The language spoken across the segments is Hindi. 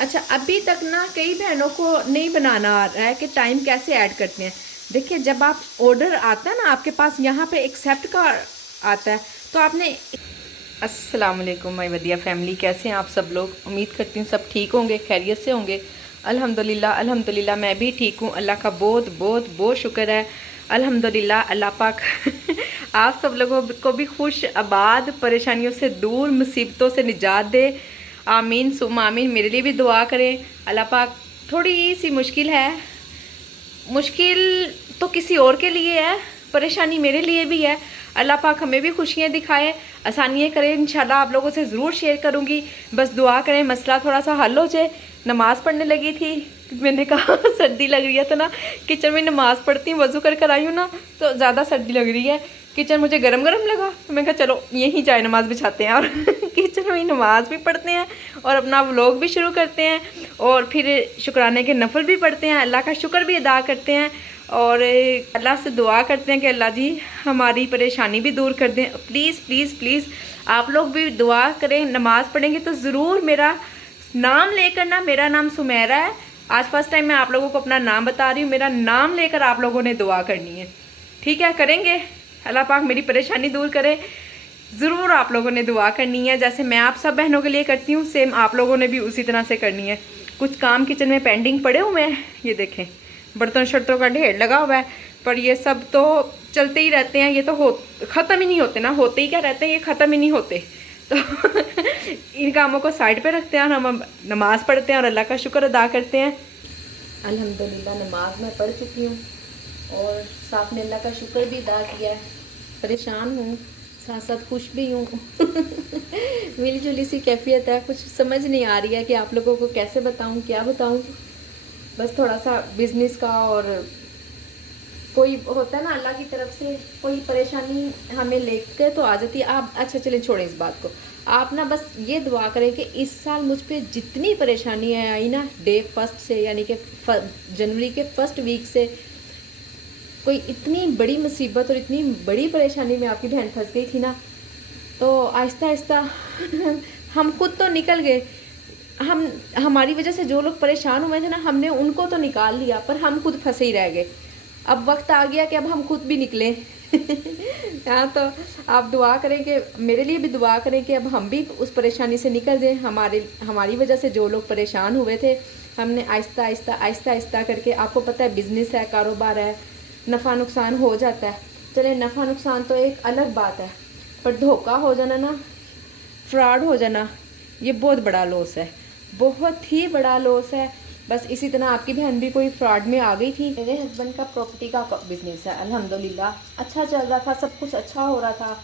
अच्छा, अभी तक ना कई बहनों को नहीं बनाना आ रहा है कि टाइम कैसे ऐड करते हैं। देखिए, जब आप ऑर्डर आता है ना आपके पास, यहाँ पे एक्सेप्ट का आता है, तो आपने अस्सलाम वालेकुम माय वदिया फैमिली, कैसे हैं आप सब लोग। उम्मीद करती हूँ सब ठीक होंगे, खैरियत से होंगे। अल्हम्दुलिल्लाह अल्हम्दुलिल्लाह मैं भी ठीक हूँ, अल्लाह का बहुत बहुत बहुत शुक्र है। अल्हम्दुलिल्लाह अल्लाह पाक आप सब लोगों को भी खुश आबाद, परेशानियों से दूर, मुसीबतों से निजात दे। आमीन सुम आमीन। मेरे लिए भी दुआ करें अल्लाह पाक। थोड़ी सी मुश्किल है, मुश्किल तो किसी और के लिए है, परेशानी मेरे लिए भी है। अल्लाह पाक हमें भी खुशियाँ दिखाए, आसानियाँ करे। इंशाल्लाह आप लोगों से ज़रूर शेयर करूँगी, बस दुआ करें मसला थोड़ा सा हल हो जाए। नमाज़ पढ़ने लगी थी, मैंने कहा सर्दी लग रही है तो ना किचन में नमाज़ पढ़ती हूँ, वज़ू कर आई हूँ ना तो ज़्यादा सर्दी लग रही है। किचन मुझे गरम गरम लगा तो मैंने कहा चलो यहीं जाए नमाज़ बिछाते हैं और किचन में नमाज़ भी पढ़ते हैं और अपना व्लॉग भी शुरू करते हैं और फिर शुक्राने के नफल भी पढ़ते हैं, अल्लाह का शुक्र भी अदा करते हैं और अल्लाह से दुआ करते हैं कि अल्लाह जी हमारी परेशानी भी दूर कर दें। प्लीज़ प्लीज़ प्लीज़ आप लोग भी दुआ करें। नमाज़ पढ़ेंगे तो ज़रूर मेरा नाम लेकर ना, मेरा नाम सुमेरा है, आज फर्स्ट टाइम मैं आप लोगों को अपना नाम बता रही हूँ, मेरा नाम लेकर आप लोगों ने दुआ करनी है, ठीक है? करेंगे? अल्लाह पाक मेरी परेशानी दूर करे। ज़रूर आप लोगों ने दुआ करनी है, जैसे मैं आप सब बहनों के लिए करती हूँ सेम आप लोगों ने भी उसी तरह से करनी है। कुछ काम किचन में पेंडिंग पड़े हुए हैं, ये देखें बर्तन शर्तों का ढेर लगा हुआ है, पर ये सब तो चलते ही रहते हैं, ये तो ख़त्म ही नहीं होते ना, होते ही क्या रहते हैं, ये ख़त्म ही नहीं होते। तो इन कामों को साइड पे रखते हैं और हम नमाज़ पढ़ते हैं और अल्लाह का शुक्र अदा करते हैं। अल्हम्दुलिल्लाह नमाज मैं पढ़ चुकी हूँ और साथ में अल्लाह का शुक्र भी अदा किया है। परेशान हूँ, साथ साथ खुश भी हूँ मिली जुली सी कैफियत है, कुछ समझ नहीं आ रही है कि आप लोगों को कैसे बताऊँ, क्या बताऊँ। बस थोड़ा सा बिजनेस का और कोई होता है ना अल्लाह की तरफ से कोई परेशानी हमें लेकर तो आ जाती है। आप अच्छा चलें छोड़ें इस बात को, आप ना बस ये दुआ करें कि इस साल मुझ पे जितनी परेशानियाँ आई ना डे फर्स्ट से, यानी कि जनवरी के फर्स्ट वीक से, कोई इतनी बड़ी मुसीबत और इतनी बड़ी परेशानी में आपकी बहन फंस गई थी ना, तो आहिस्ता आहिस्ता हम खुद तो निकल गए। हम हमारी वजह से जो लोग परेशान हुए थे ना, हमने उनको तो निकाल लिया पर हम खुद फंसे ही रह गए। अब वक्त आ गया कि अब हम खुद भी निकलें हाँ, तो आप दुआ करें कि मेरे लिए भी दुआ करें कि अब हम भी उस परेशानी से निकल जाएं। हमारी वजह से जो लोग परेशान हुए थे, हमने आहिस्ता आहिस्ता आहिस्ता आहिस्ता करके, आपको पता है बिज़नेस है, कारोबार है, नफ़ा नुकसान हो जाता है। चले नफ़ा नुकसान तो एक अलग बात है, पर धोखा हो जाना ना, फ्रॉड हो जाना, ये बहुत बड़ा लॉस है, बहुत ही बड़ा लॉस है। बस इसी तरह आपकी बहन भी कोई फ्रॉड में आ गई थी। मेरे हस्बैंड का प्रॉपर्टी का बिजनेस है, अल्हम्दुलिल्लाह अच्छा चल रहा था, सब कुछ अच्छा हो रहा था।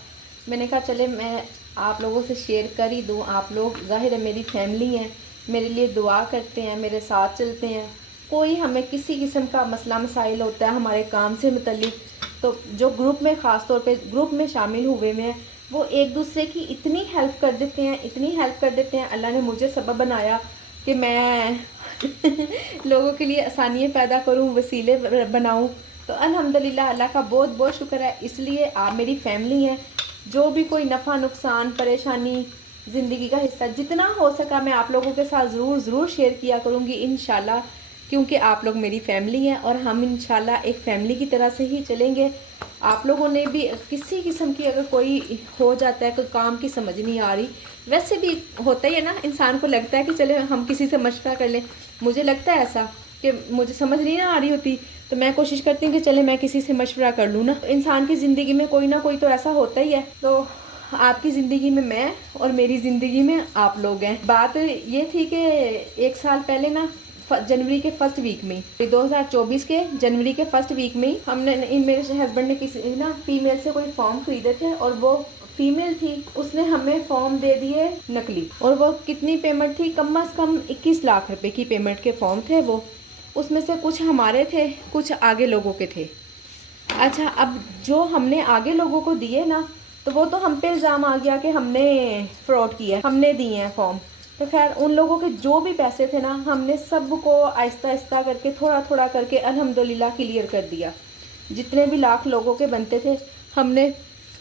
मैंने कहा चले मैं आप लोगों से शेयर कर ही दूँ, आप लोग ज़ाहिर है मेरी फैमिली हैं, मेरे लिए दुआ करते हैं, मेरे साथ चलते हैं। कोई हमें किसी किस्म का मसला मसाइल होता है हमारे काम से मुतल्लिक, तो जो ग्रुप में ख़ास तौर पे ग्रुप में शामिल हुए में वो एक दूसरे की इतनी हेल्प कर देते हैं, इतनी हेल्प कर देते हैं। अल्लाह ने मुझे सबब बनाया कि मैं लोगों के लिए आसानियाँ पैदा करूँ, वसीले बनाऊँ। तो अल्हम्दुलिल्लाह अल्लाह का बहुत बहुत शुक्र है। इसलिए आप मेरी फैमिली हैं। जो भी कोई नफ़ा नुकसान परेशानी ज़िंदगी का हिस्सा जितना हो सका मैं आप लोगों के साथ ज़रूर शेयर किया करूँगी इंशाल्लाह, क्योंकि आप लोग मेरी फैमिली हैं और हम इंशाल्लाह एक फ़ैमिली की तरह से ही चलेंगे। आप लोगों ने भी किसी किस्म की अगर कोई हो जाता है, कोई काम की समझ नहीं आ रही, वैसे भी होता ही है ना, इंसान को लगता है कि चले हम किसी से मशवरा कर लें। मुझे लगता है ऐसा कि मुझे समझ नहीं ना आ रही होती तो मैं कोशिश करती हूँ कि चले मैं किसी से मशवरा कर लूँ ना। इंसान की ज़िंदगी में कोई ना कोई तो ऐसा होता ही है। तो आपकी ज़िंदगी में मैं और मेरी ज़िंदगी में आप लोग हैं। बात ये थी कि एक साल पहले ना जनवरी के फर्स्ट वीक में, 2024 के जनवरी के फर्स्ट वीक में हमने, मेरे हस्बैंड ने किसी ना फीमेल से कोई फॉर्म खरीदे थे और वो फीमेल थी, उसने हमें फॉर्म दे दिए नकली। और वो कितनी पेमेंट थी, कम से कम 21 लाख रुपए की पेमेंट के फॉर्म थे वो। उसमें से कुछ हमारे थे, कुछ आगे लोगों के थे। अच्छा, अब जो हमने आगे लोगों को दिए ना, तो वो तो हम पे इल्ज़ाम आ गया कि हमने फ्रॉड किया, हमने दिए हैं फॉर्म। तो खैर उन लोगों के जो भी पैसे थे ना, हमने सबको आहिस्ता आहिस्ता करके थोड़ा थोड़ा करके अल्हम्दुलिल्लाह क्लियर कर दिया। जितने भी लाख लोगों के बनते थे हमने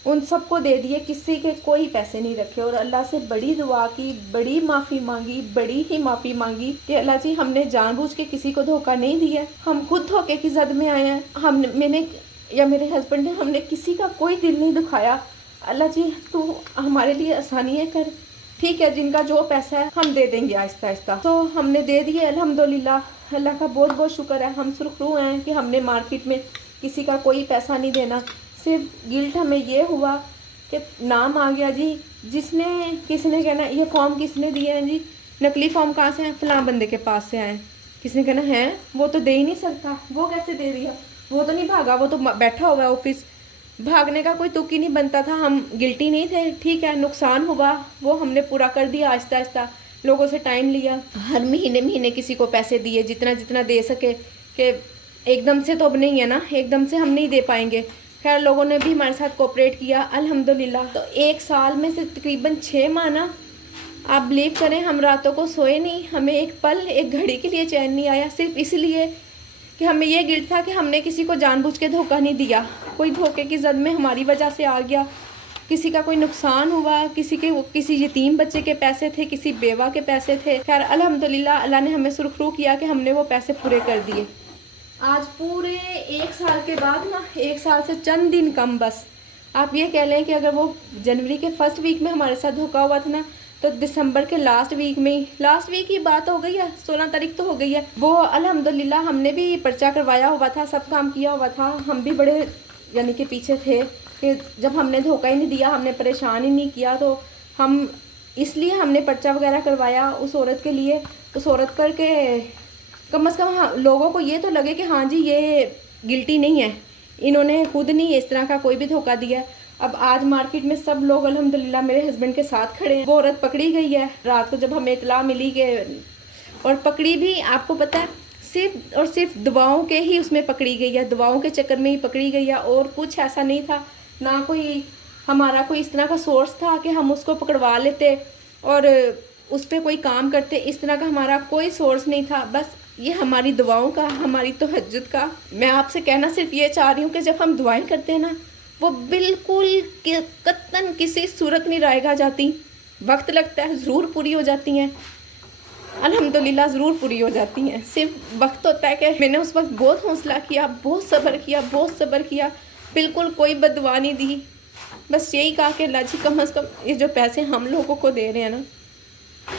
उन सबको दे दिए, किसी के कोई पैसे नहीं रखे। और अल्लाह से बड़ी दुआ की, बड़ी माफ़ी मांगी, बड़ी ही माफ़ी मांगी कि अल्लाह जी हमने जानबूझ के किसी को धोखा नहीं दिया, हम खुद धोखे की जद में आए हैं। मैंने या मेरे हस्बैंड ने, हमने किसी का कोई दिल नहीं दुखाया। अल्लाह जी तू हमारे लिए आसानियाँ कर, ठीक है, जिनका जो पैसा है हम दे देंगे आहिस्ता आहिस्ता। तो हमने दे दिए अल्हम्दुलिल्लाह। अल्लाह का बहुत बहुत शुक्र है, हम सुरखरू हैं कि हमने मार्केट में किसी का कोई पैसा नहीं देना। सिर्फ गिल्ट हमें ये हुआ कि नाम आ गया जी, किसने कहना ये फॉर्म किसने दिए हैं जी, नकली फॉर्म कहाँ से हैं, फलां बंदे के पास से आए। किसने कहना है वो तो दे ही नहीं सकता, वो कैसे दे दिया, वो तो नहीं भागा, वो तो बैठा हुआ है ऑफिस। भागने का कोई तुक ही नहीं बनता था, हम गिल्टी नहीं थे, ठीक है, नुकसान हुआ वो हमने पूरा कर दिया आहिस्ता आहिस्ता। लोगों से टाइम लिया, हर महीने महीने किसी को पैसे दिए, जितना जितना दे सके, कि एकदम से तो अब नहीं है ना, एकदम से हम नहीं दे पाएंगे। खैर लोगों ने भी हमारे साथ कोऑपरेट किया अल्हम्दुलिल्लाह। तो 1 साल में से तकरीबन 6 माह ना, आप बिलीव करें, हम रातों को सोए नहीं, हमें एक पल, एक घड़ी के लिए चैन नहीं आया, सिर्फ इसलिए कि हमें ये गिल्ट था कि हमने किसी को जानबूझ के धोखा नहीं दिया। कोई धोखे की जद में हमारी वजह से आ गया, किसी का कोई नुकसान हुआ, किसी यतीम बच्चे के पैसे थे, किसी बेवा के पैसे थे। खैर अल्हम्दुलिल्लाह अल्लाह ने हमें सुरखरू किया कि हमने वो पैसे पूरे कर दिए। आज पूरे 1 साल के बाद ना, 1 साल से चंद दिन कम, बस आप ये कह लें कि अगर वो जनवरी के फर्स्ट वीक में हमारे साथ धोखा हुआ था ना, तो दिसंबर के लास्ट वीक की बात हो गई है, 16 तारीख तो हो गई है। वो अल्हम्दुलिल्लाह हमने भी पर्चा करवाया हुआ था, सब काम किया हुआ था, हम भी बड़े यानी कि पीछे थे कि जब हमने धोखा ही नहीं दिया, हमने परेशान ही नहीं किया, तो हम इसलिए हमने पर्चा वगैरह करवाया उस औरत के लिए। उस औरत करके कम से कम हाँ, लोगों को ये तो लगे कि हाँ जी ये गिल्टी नहीं है, इन्होंने खुद नहीं इस तरह का कोई भी धोखा दिया। अब आज मार्केट में सब लोग अल्हम्दुलिल्लाह मेरे हस्बैंड के साथ खड़े हैं। वो औरत पकड़ी गई है रात को, जब हमें इतला मिली कि, और पकड़ी भी आपको पता है सिर्फ और सिर्फ दुआओं के ही उसमें पकड़ी गई है, दुआओं के चक्कर में ही पकड़ी गई है, और कुछ ऐसा नहीं था, ना कोई हमारा कोई इस तरह का सोर्स था कि हम उसको पकड़वा लेते और उस पर कोई काम करते। इस तरह का हमारा कोई सोर्स नहीं था, बस ये हमारी दुआओं का, हमारी तहज्जुद का। मैं आपसे कहना सिर्फ ये चाह रही हूँ कि जब हम दुआएं करते हैं ना, वो बिल्कुल कतन किसी सूरत नहीं रहेगा जाती, वक्त लगता है ज़रूर पूरी हो जाती हैं, अल्हम्दुलिल्लाह ज़रूर पूरी हो जाती हैं। सिर्फ वक्त होता है कि मैंने उस वक्त बहुत हौसला किया, बहुत सब्र किया, बिल्कुल कोई बददुआ नहीं दी, बस यही कहा कि अल्लाह जी कम से कम ये जो पैसे हम लोगों को दे रहे हैं ना,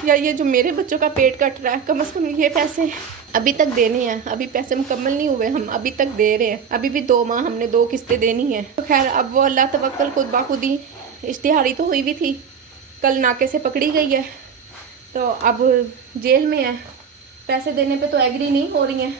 या ये जो मेरे बच्चों का पेट कट रहा है, कम से कम ये पैसे अभी तक देने हैं। अभी पैसे मुकम्मल नहीं हुए, हम अभी तक दे रहे हैं, अभी भी 2 माह हमने 2 किस्तें देनी है। तो खैर अब वो अल्लाह तवक्कल खुद बाखुद ही, इश्तिहारी तो हुई भी थी, कल नाके से पकड़ी गई है, तो अब जेल में है। पैसे देने पे तो एग्री नहीं हो रही हैं,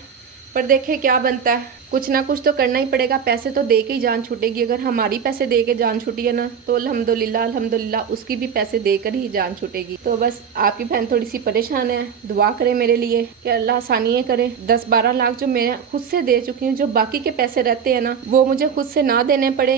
पर देखे क्या बनता है, कुछ ना कुछ तो करना ही पड़ेगा। पैसे तो दे के ही जान छूटेगी, अगर हमारी पैसे दे के जान छूटी है ना, तो अल्हम्दुलिल्लाह उसकी भी पैसे देकर ही जान छूटेगी। तो बस आपकी बहन थोड़ी सी परेशान है, दुआ करें मेरे लिए कि अल्लाह आसानियाँ करे। 10-12 लाख जो मैं खुद से दे चुकी हूँ, जो बाकी के पैसे रहते हैं ना, वो मुझे खुद से ना देने पड़े।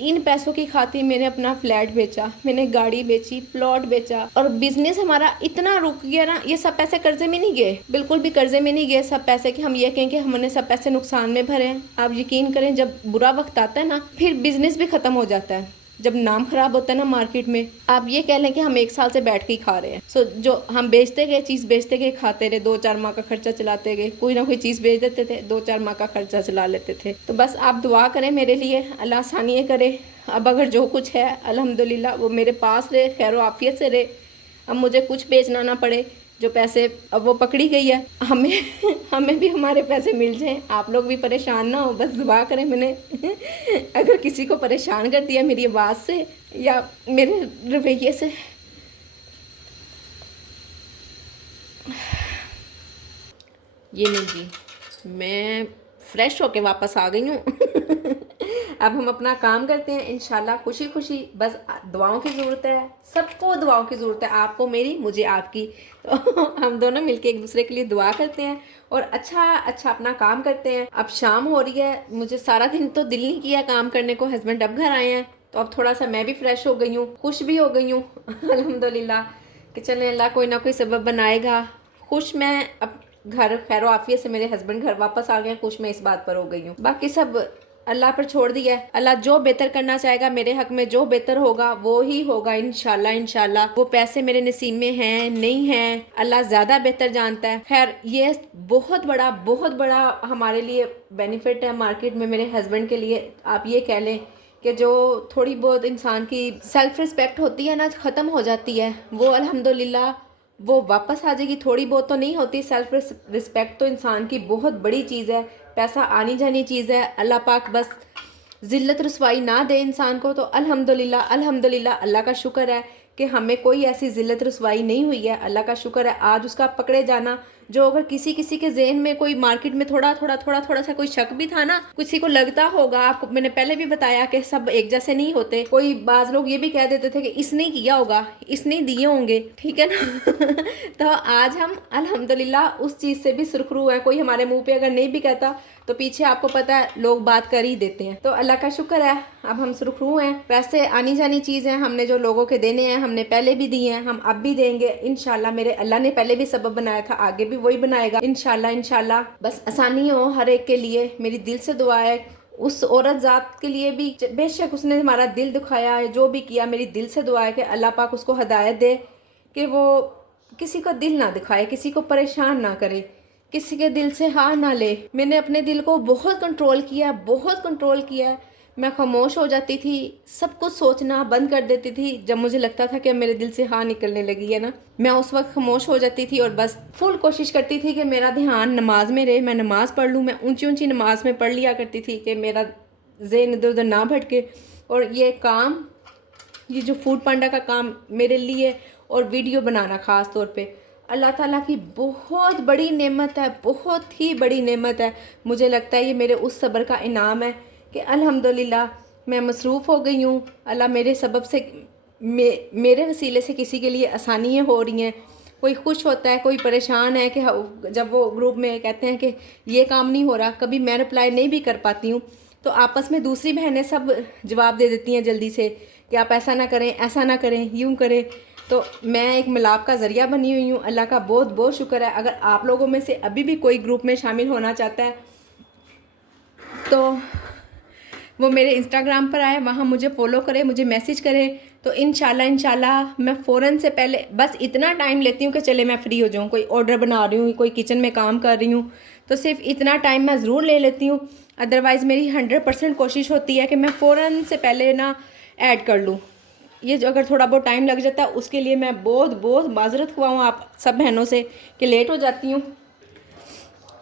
इन पैसों की खातिर मैंने अपना फ्लैट बेचा, मैंने गाड़ी बेची, प्लॉट बेचा, और बिजनेस हमारा इतना रुक गया ना। ये सब पैसे कर्जे में नहीं गए, बिल्कुल भी कर्जे में नहीं गए सब पैसे कि हम ये कहें कि हमने सब पैसे नुकसान में भरे हैं। आप यकीन करें, जब बुरा वक्त आता है ना, फिर बिजनेस भी खत्म हो जाता है। जब नाम खराब होता है ना मार्केट में, आप ये कह लें कि हम 1 साल से बैठ के ही खा रहे हैं। सो जो हम बेचते गए, चीज़ बेचते गए, खाते रहे, 2-4 माह का खर्चा चलाते गए, कोई ना कोई चीज़ बेच देते थे, 2-4 माह का खर्चा चला लेते थे। तो बस आप दुआ करें मेरे लिए, अल्लाह आसानियाँ करे। अब अगर जो कुछ है अल्हम्दुलिल्लाह वो मेरे पास रहे, खैर आफियत से रहे, अब मुझे कुछ बेचना ना पड़े। जो पैसे अब वो पकड़ी गई है, हमें भी हमारे पैसे मिल जाएं। आप लोग भी परेशान ना हो, बस दुआ करें। मैंने अगर किसी को परेशान कर दिया मेरी आवाज़ से या मेरे रवैये से, ये नहीं जी, मैं फ्रेश होके वापस आ गई हूँ। अब हम अपना काम करते हैं इंशाल्लाह खुशी खुशी। बस दुआओं की ज़रूरत है, सबको दुआओं की ज़रूरत है, आपको मेरी, मुझे आपकी। तो हम दोनों मिलके एक दूसरे के लिए दुआ करते हैं और अच्छा अपना काम करते हैं। अब शाम हो रही है, मुझे सारा दिन तो दिल नहीं किया काम करने को, हस्बैंड अब घर आए हैं, तो अब थोड़ा सा मैं भी फ्रेश हो गई हूँ, खुश भी हो गई हूँ अल्हम्दुलिल्लाह कि चलें अल्लाह कोई ना कोई सबब बनाएगा। खुश मैं अब घर खैर आफियत से मेरे हस्बैंड घर वापस आ गए, खुश मैं इस बात पर हो गई हूँ। बाकी सब अल्लाह पर छोड़ दिया है। अल्लाह जो बेहतर करना चाहेगा मेरे हक में, जो बेहतर होगा वो ही होगा इंशाल्लाह। इंशाल्लाह वो पैसे मेरे नसीब में हैं नहीं हैं, अल्लाह ज़्यादा बेहतर जानता है। खैर ये बहुत बड़ा हमारे लिए बेनिफिट है मार्केट में, मेरे हस्बैंड के लिए। आप ये कह लें कि जो थोड़ी बहुत इंसान की सेल्फ रिस्पेक्ट होती है ना, ख़त्म हो जाती है, वो अल्हम्दुलिल्लाह वो वापस आ जाएगी। थोड़ी बहुत तो नहीं होती, सेल्फ रिस्पेक्ट तो इंसान की बहुत बड़ी चीज़ है, पैसा आनी जानी चीज़ है। अल्लाह पाक बस ज़िल्लत रसवाई ना दे इंसान को। तो अल्हम्दुलिल्लाह अल्लाह का शुक्र है कि हमें कोई ऐसी ज़िल्लत रसवाई नहीं हुई है। अल्लाह का शुक्र है। आज उसका पकड़े जाना, जो अगर किसी के जहन में कोई मार्केट में थोड़ा सा कोई शक भी था ना, किसी को लगता होगा, आपको मैंने पहले भी बताया कि सब एक जैसे नहीं होते। कोई बाज लोग ये भी कह देते थे कि इसने किया होगा, इसने दिए होंगे, ठीक है ना। तो आज हम अल्हम्दुलिल्लाह उस चीज़ से भी सुरखरू है। कोई हमारे मुंह पे अगर नहीं भी कहता तो पीछे आपको पता है लोग बात कर ही देते हैं। तो अल्लाह का शुक्र है अब हम सुरखरू हैं। पैसे आनी जानी चीज़ है, हमने जो लोगों के देने हैं हमने पहले भी दिए हैं, हम अब भी देंगे इंशाल्लाह। मेरे अल्लाह ने पहले भी सबब बनाया था, आगे भी वही बनाएगा इंशाल्लाह। बस आसानी हो हर एक के लिए, मेरी दिल से दुआ है। उस औरत ज़ात के लिए भी, बेशक उसने हमारा दिल दुखाया है, जो भी किया, मेरी दिल से दुआ है कि अल्लाह पाक उसको हदायत दे कि वो किसी को दिल ना दिखाए, किसी को परेशान ना करे, किसी के दिल से हार ना ले। मैंने अपने दिल को बहुत कंट्रोल किया। मैं खामोश हो जाती थी, सब कुछ सोचना बंद कर देती थी। जब मुझे लगता था कि मेरे दिल से हाँ निकलने लगी है ना, मैं उस वक्त खामोश हो जाती थी और बस फुल कोशिश करती थी कि मेरा ध्यान नमाज में रहे, मैं नमाज़ पढ़ लूँ। मैं ऊंची नमाज में पढ़ लिया करती थी कि मेरा ज़हन इधर उधर ना भटके। और ये काम, ये जो फूड पांडा का काम मेरे लिए और वीडियो बनाना ख़ास तौर पे अल्लाह ताला की बहुत बड़ी नेमत है, बहुत ही बड़ी नेमत है। मुझे लगता है ये मेरे उस सब्र का इनाम है कि अल्हम्दुलिल्लाह मैं मसरूफ़ हो गई हूँ। अल्लाह मेरे सबब से, मेरे वसीले से किसी के लिए आसानियाँ हो रही हैं। कोई खुश होता है, कोई परेशान है कि जब वो ग्रुप में कहते हैं कि ये काम नहीं हो रहा, कभी मैं रिप्लाई नहीं भी कर पाती हूँ तो आपस में दूसरी बहनें सब जवाब दे देती हैं जल्दी से कि आप ऐसा ना करें, ऐसा ना करें, यूँ करें। तो मैं एक मिलाप का ज़रिया बनी हुई हूँ। अल्लाह का बहुत शुक्र है। अगर आप लोगों में से अभी भी कोई ग्रुप में शामिल होना चाहता है तो वो मेरे इंस्टाग्राम पर आए, वहाँ मुझे फ़ॉलो करें, मुझे मैसेज करें। तो इंशाल्लाह मैं फ़ौरन से पहले बस इतना टाइम लेती हूँ कि चले मैं फ्री हो जाऊँ। कोई ऑर्डर बना रही हूँ, कोई किचन में काम कर रही हूँ, तो सिर्फ इतना टाइम मैं ज़रूर ले लेती हूँ। अदरवाइज़ मेरी 100% कोशिश होती है कि मैं फ़ौरन से पहले ना ऐड कर लूँ। ये जो अगर थोड़ा बहुत टाइम लग जाता है उसके लिए मैं बहुत माजरत हुआ हूँ आप सब बहनों से कि लेट हो जाती हूँ।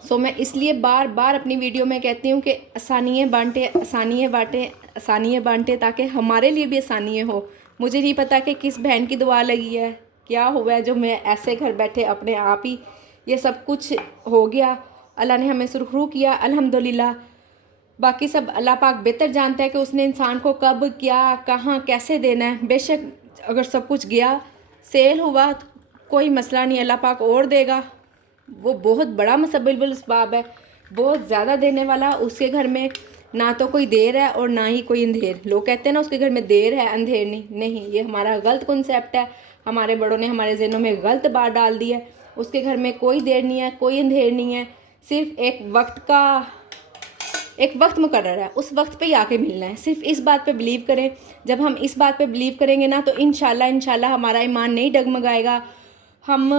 सो मैं इसलिए बार अपनी वीडियो में कहती हूँ कि आसानियाँ बांटे ताकि हमारे लिए भी आसानियाँ हो। मुझे नहीं पता कि किस बहन की दुआ लगी है, क्या हुआ है जो मैं ऐसे घर बैठे अपने आप ही ये सब कुछ हो गया। अल्लाह ने हमें सुरखरू किया अल्हम्दुलिल्लाह। बाकी सब अल्लाह पाक बेहतर जानता है कि उसने इंसान को कब, क्या, कहाँ, कैसे देना है। बेशक अगर सब कुछ गया, सेल हुआ, तो कोई मसला नहीं, अल्लाह पाक और देगा। वो बहुत बड़ा मुसब्बिबुल असबाब है, बहुत ज़्यादा देने वाला। उसके घर में ना तो कोई देर है और ना ही कोई अंधेर। लोग कहते हैं ना उसके घर में देर है अंधेर नहीं, ये हमारा गलत कॉन्सेप्ट है। हमारे बड़ों ने हमारे ज़हनों में गलत बात डाल दी है। उसके घर में कोई देर नहीं है, कोई अंधेर नहीं है, सिर्फ एक वक्त मुकर्रर है, उस वक्त पे ही आके मिलना है। सिर्फ इस बात पे बिलीव करें। जब हम इस बात पे बिलीव करेंगे ना तो इंशाल्लाह हमारा ईमान नहीं डगमगाएगा। हम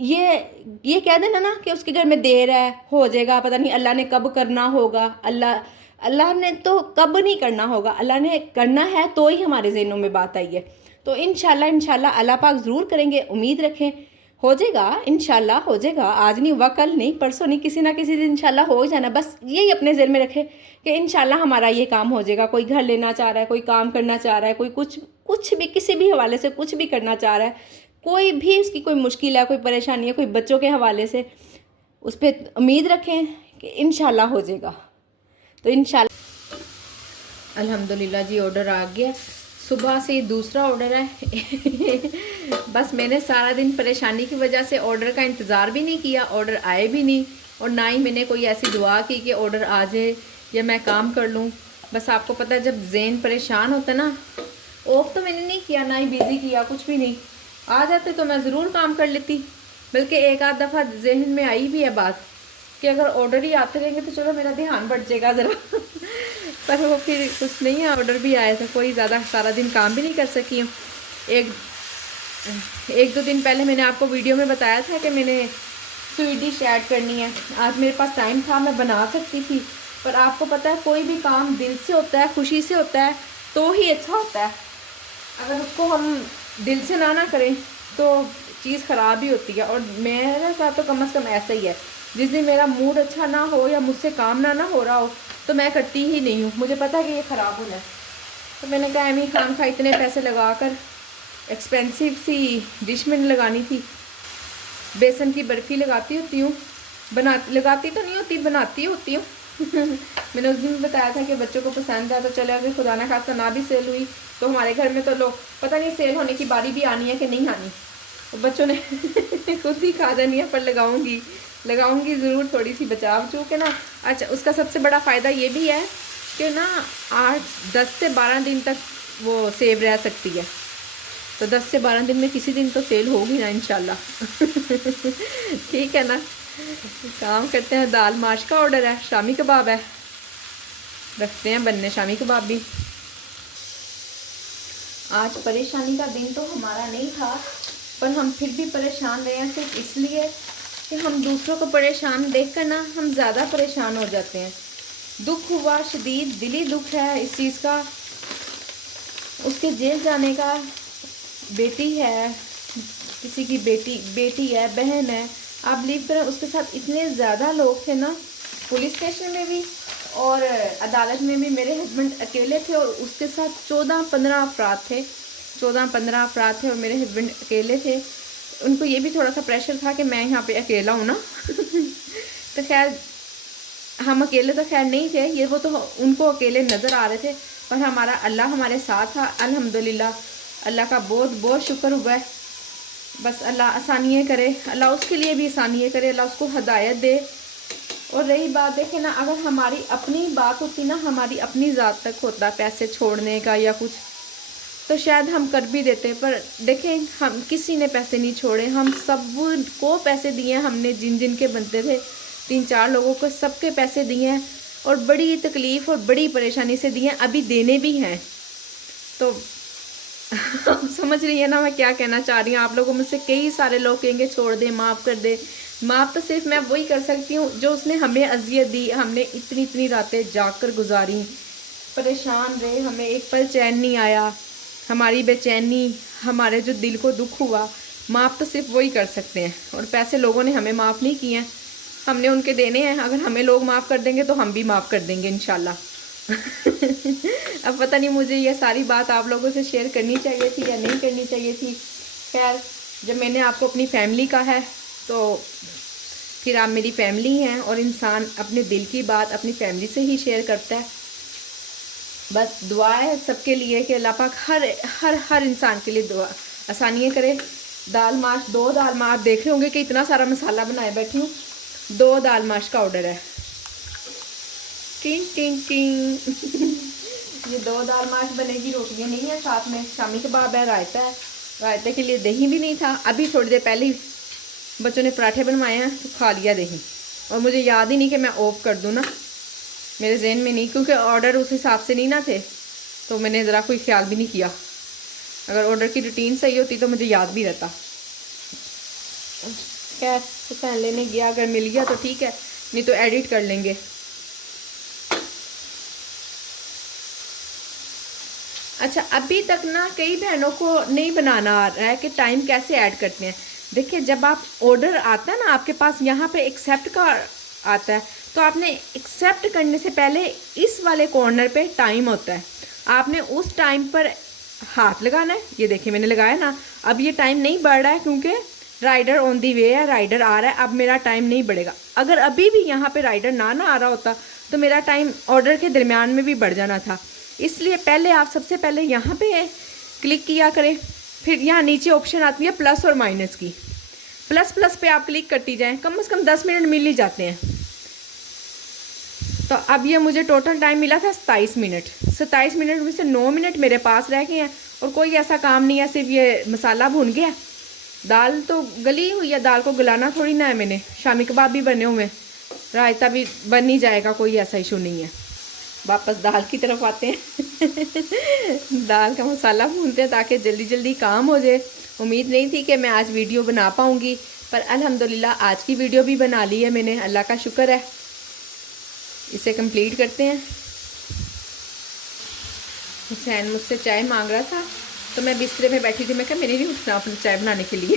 ये कह देना ना कि उसके घर में देर है, हो जाएगा, पता नहीं अल्लाह ने कब करना होगा। अल्लाह ने तो कब नहीं करना होगा, अल्लाह ने करना है तो ही हमारे ज़हनों में बात आई है। तो इंशाल्लाह अल्लाह पाक ज़रूर करेंगे, उम्मीद रखें, हो जाएगा, इंशाल्लाह हो जाएगा। आज नहीं हुआ, कल नहीं, परसों नहीं, किसी ना किसी दिन इंशाल्लाह हो ही जाना। बस यही अपने ज़हन में रखें कि इंशाल्लाह हमारा ये काम हो जाएगा। कोई घर लेना चाह रहा है, कोई काम करना चाह रहा है, कोई कुछ भी किसी भी हवाले से कुछ भी करना चाह रहा है, कोई भी उसकी कोई मुश्किल है, कोई परेशानी है, कोई बच्चों के हवाले से, उस पर उम्मीद रखें कि इंशाल्लाह हो जाएगा। तो इंशाल्लाह अल्हम्दुलिल्लाह जी ऑर्डर आ गया। सुबह से दूसरा ऑर्डर है। बस मैंने सारा दिन परेशानी की वजह से ऑर्डर का इंतज़ार भी नहीं किया, ऑर्डर आए भी नहीं, और ना ही मैंने कोई ऐसी दुआ की कि ऑर्डर आ जाए या मैं काम कर लूँ। बस आपको पता है जब ज़हन परेशान होता ना, ऑफ तो मैंने नहीं किया, ना ही बिज़ी किया, कुछ भी नहीं। आ जाते तो मैं ज़रूर काम कर लेती, बल्कि एक आध दफ़ा जहन में आई भी है बात कि अगर ऑर्डर ही आते रहेंगे तो चलो मेरा ध्यान बढ़ जाएगा ज़रा पर वो फिर कुछ नहीं है, ऑर्डर भी आए थे, कोई ज़्यादा सारा दिन काम भी नहीं कर सकी हूँ। एक एक दो दिन पहले मैंने आपको वीडियो में बताया था कि मैंने स्वीट डिश ऐड करनी है। आज मेरे पास टाइम था, मैं बना सकती थी, पर आपको पता है कोई भी काम दिल से होता है, खुशी से होता है तो ही अच्छा होता है। अगर उसको हम दिल से ना करें तो चीज़ ख़राब ही होती है। और मेरे साथ तो कम से कम ऐसा ही है, जिस दिन मेरा मूड अच्छा ना हो या मुझसे काम ना हो रहा हो तो मैं करती ही नहीं हूँ। मुझे पता है कि ये ख़राब होना है, तो मैंने कहा एमी खाम खा इतने पैसे लगा कर एक्सपेंसिव सी डिश में लगानी थी। बेसन की बर्फ़ी लगाती होती हूँ, लगाती तो नहीं होती, बनाती होती हूँ मैंने उस दिन भी बताया था कि बच्चों को पसंद है, तो चले अगर खुदा ना खास्ता ना भी सेल हुई तो हमारे घर में तो लोग पता नहीं सेल होने की बारी भी आनी है कि नहीं आनी, तो बच्चों ने खुद ही खा जानी है। पर लगाऊंगी ज़रूर, थोड़ी सी बचा बचू के ना। अच्छा, उसका सबसे बड़ा फ़ायदा ये भी है कि ना 10 से 12 दिन तक वो सेव रह सकती है, तो 10 से 12 दिन में किसी दिन तो सेल होगी ना इंशाल्लाह ठीक है ना। काम करते हैं, दाल माश का ऑर्डर है, शामी कबाब है, रखते हैं बनने शामी कबाब भी। आज परेशानी का दिन तो हमारा नहीं था, पर हम फिर भी परेशान रहे हैं, सिर्फ इसलिए कि हम दूसरों को परेशान देखकर ना हम ज़्यादा परेशान हो जाते हैं। दुख हुआ, शदीद दिली दुख है इस चीज़ का, उसके जेल जाने का। बेटी है, किसी की बेटी है, बहन है, आप बिलीव करें उसके साथ इतने ज़्यादा लोग थे ना, पुलिस स्टेशन में भी और अदालत में भी मेरे हस्बैंड अकेले थे, और उसके साथ 14-15 अफराद थे, 14-15 अफराद थे और मेरे हस्बैंड अकेले थे। उनको ये भी थोड़ा सा प्रेशर था कि मैं यहाँ पे अकेला हूँ ना तो खैर हम अकेले तो खैर नहीं थे, ये वो तो उनको अकेले नज़र आ रहे थे, पर हमारा अल्लाह हमारे साथ था अल्हम्दुलिल्लाह। अल्लाह का बहुत बहुत शुक्र हुआ है। बस अल्लाह आसानियाँ करे, अल्लाह उसके लिए भी आसानियाँ करे, अल्लाह उसको हदायत दे। और रही बात देखें ना, अगर हमारी अपनी बात होती ना, हमारी अपनी ज़ात तक होता पैसे छोड़ने का या कुछ, तो शायद हम कर भी देते। पर देखें, हम किसी ने पैसे नहीं छोड़े, हम सब को पैसे दिए हमने, जिन जिन के बनते थे 3-4 लोगों को सबके पैसे दिए हैं, और बड़ी तकलीफ़ और बड़ी परेशानी से दिए हैं, अभी देने भी हैं। तो समझ रही है ना मैं क्या कहना चाह रही हूँ। आप लोगों में से कई सारे लोग कहेंगे छोड़ दे, माफ़ कर दे। माफ़ तो सिर्फ मैं वही कर सकती हूँ जो उसने हमें अजियत दी, हमने इतनी इतनी रातें जाकर गुजारी, परेशान रहे, हमें एक पल चैन नहीं आया, हमारी बेचैनी, हमारे जो दिल को दुख हुआ, माफ़ तो सिर्फ वही कर सकते हैं। और पैसे लोगों ने हमें माफ़ नहीं किए हैं, हमने उनके देने हैं। अगर हमें लोग माफ़ कर देंगे तो हम भी माफ़ कर देंगे इंशाल्लाह अब पता नहीं मुझे ये सारी बात आप लोगों से शेयर करनी चाहिए थी या नहीं करनी चाहिए थी। खैर, जब मैंने आपको अपनी फैमिली का है तो फिर आप मेरी फैमिली हैं, और इंसान अपने दिल की बात अपनी फैमिली से ही शेयर करता है। बस दुआ है सबके लिए कि अल्लाह पाक हर इंसान के लिए दुआ आसानियाँ करे। दाल माश, 2 दाल माश, आप देख रहे होंगे कि इतना सारा मसाला बनाए बैठी हूँ। 2 दाल माश का ऑर्डर है। टिंग टिंग टिंग ये 2 दाल माश बनेगी, रोटियाँ नहीं है, साथ में शामी कबाब है, रायता है। रायते के लिए दही भी नहीं था, अभी थोड़ी देर पहले बच्चों ने पराठे बनवाए हैं तो खा लिया दही। और मुझे याद ही नहीं कि मैं ऑफ कर दूँ ना, मेरे जहन में नहीं, क्योंकि ऑर्डर उस हिसाब से नहीं ना थे, तो मैंने ज़रा कोई ख्याल भी नहीं किया। अगर ऑर्डर की रूटीन सही होती तो मुझे याद भी रहता। खैर, तो लेने गया, अगर मिल गया तो ठीक है, नहीं तो एडिट कर लेंगे। अच्छा, अभी तक ना कई बहनों को नहीं बनाना आ रहा है कि टाइम कैसे ऐड करते हैं। देखिए, जब आप ऑर्डर आता है ना आपके पास, यहाँ पे एक्सेप्ट का आता है, तो आपने एक्सेप्ट करने से पहले इस वाले कॉर्नर पे टाइम होता है, आपने उस टाइम पर हाथ लगाना है। ये देखिए मैंने लगाया ना, अब ये टाइम नहीं बढ़ रहा है क्योंकि राइडर ऑन दी वे है, राइडर आ रहा है, अब मेरा टाइम नहीं बढ़ेगा। अगर अभी भी यहाँ पे राइडर ना आ रहा होता तो मेरा टाइम ऑर्डर के दरमियान में भी बढ़ जाना था। इसलिए पहले आप सबसे पहले यहाँ पे क्लिक किया करें, फिर यहाँ नीचे ऑप्शन आती है प्लस और माइनस की, प्लस पे आप क्लिक करती जाएं, कम से कम 10 मिनट मिल ही जाते हैं। तो अब ये मुझे टोटल टाइम मिला था 27 मिनट। 27 मिनट में से 9 मिनट मेरे पास रह गए हैं, और कोई ऐसा काम नहीं है, सिर्फ ये मसाला भुन गया, दाल तो गली हुई है, दाल को गलाना थोड़ी ना है मैंने, शामी कबाब भी बने हुए हैं, रायता भी बन ही जाएगा, कोई ऐसा इशू नहीं है। वापस दाल की तरफ आते हैं। दाल का मसाला भूनते हैं ताकि जल्दी जल्दी काम हो जाए। उम्मीद नहीं थी कि मैं आज वीडियो बना पाऊँगी, पर अल्हम्दुलिल्लाह आज की वीडियो भी बना ली है मैंने, अल्लाह का शुक्र है। इसे कंप्लीट करते हैं। हुसैन मुझसे चाय मांग रहा था तो मैं बिस्तरे में बैठी थी, मैं कहा मैंने नहीं उठना अपनी चाय बनाने के लिए।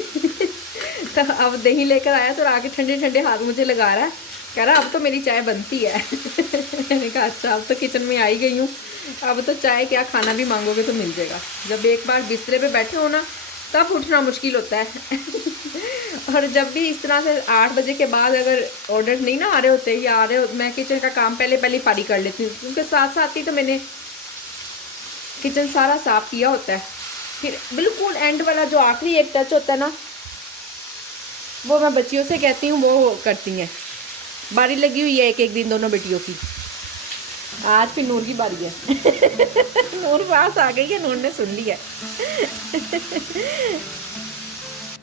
तो अब दही लेकर आया तो आगे ठंडे ठंडे हाथ मुझे लगा रहा है, कह रहा अब तो मेरी चाय बनती है। मैंने कहा अच्छा, अब तो किचन में आई गई हूँ, अब तो चाय क्या खाना भी मांगोगे तो मिल जाएगा। जब एक बार बिस्तरे पे बैठे हो ना तब उठना मुश्किल होता है। और जब भी इस तरह से 8 बजे के बाद अगर ऑर्डर नहीं ना आ रहे होते या आ रहे हो, मैं किचन का काम पहले फारी कर लेती हूँ, क्योंकि साथ साथ ही तो मैंने किचन सारा साफ़ किया होता है। फिर बिल्कुल एंड वाला जो आखिरी एक टच होता है ना, वो मैं बच्चियों से कहती हूँ, वो करती हैं। बारी लगी हुई है एक एक दिन दोनों बेटियों की। आज फिर नूर की बारी है। नूर पास आ गई है, नूर ने सुन लिया।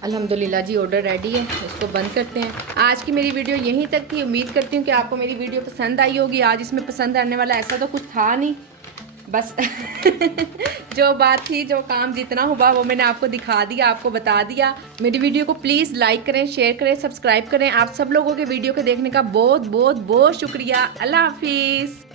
अल्हम्दुलिल्लाह जी, ऑर्डर रेडी है, इसको बंद करते हैं। आज की मेरी वीडियो यहीं तक थी। उम्मीद करती हूँ कि आपको मेरी वीडियो पसंद आई होगी। आज इसमें पसंद आने वाला ऐसा तो कुछ था नहीं, बस जो बात थी, जो काम जितना हुआ वो मैंने आपको दिखा दिया, आपको बता दिया। मेरी वीडियो को प्लीज़ लाइक करें, शेयर करें, सब्सक्राइब करें। आप सब लोगों के वीडियो को देखने का बहुत बहुत बहुत शुक्रिया। अल्लाह हाफिज़।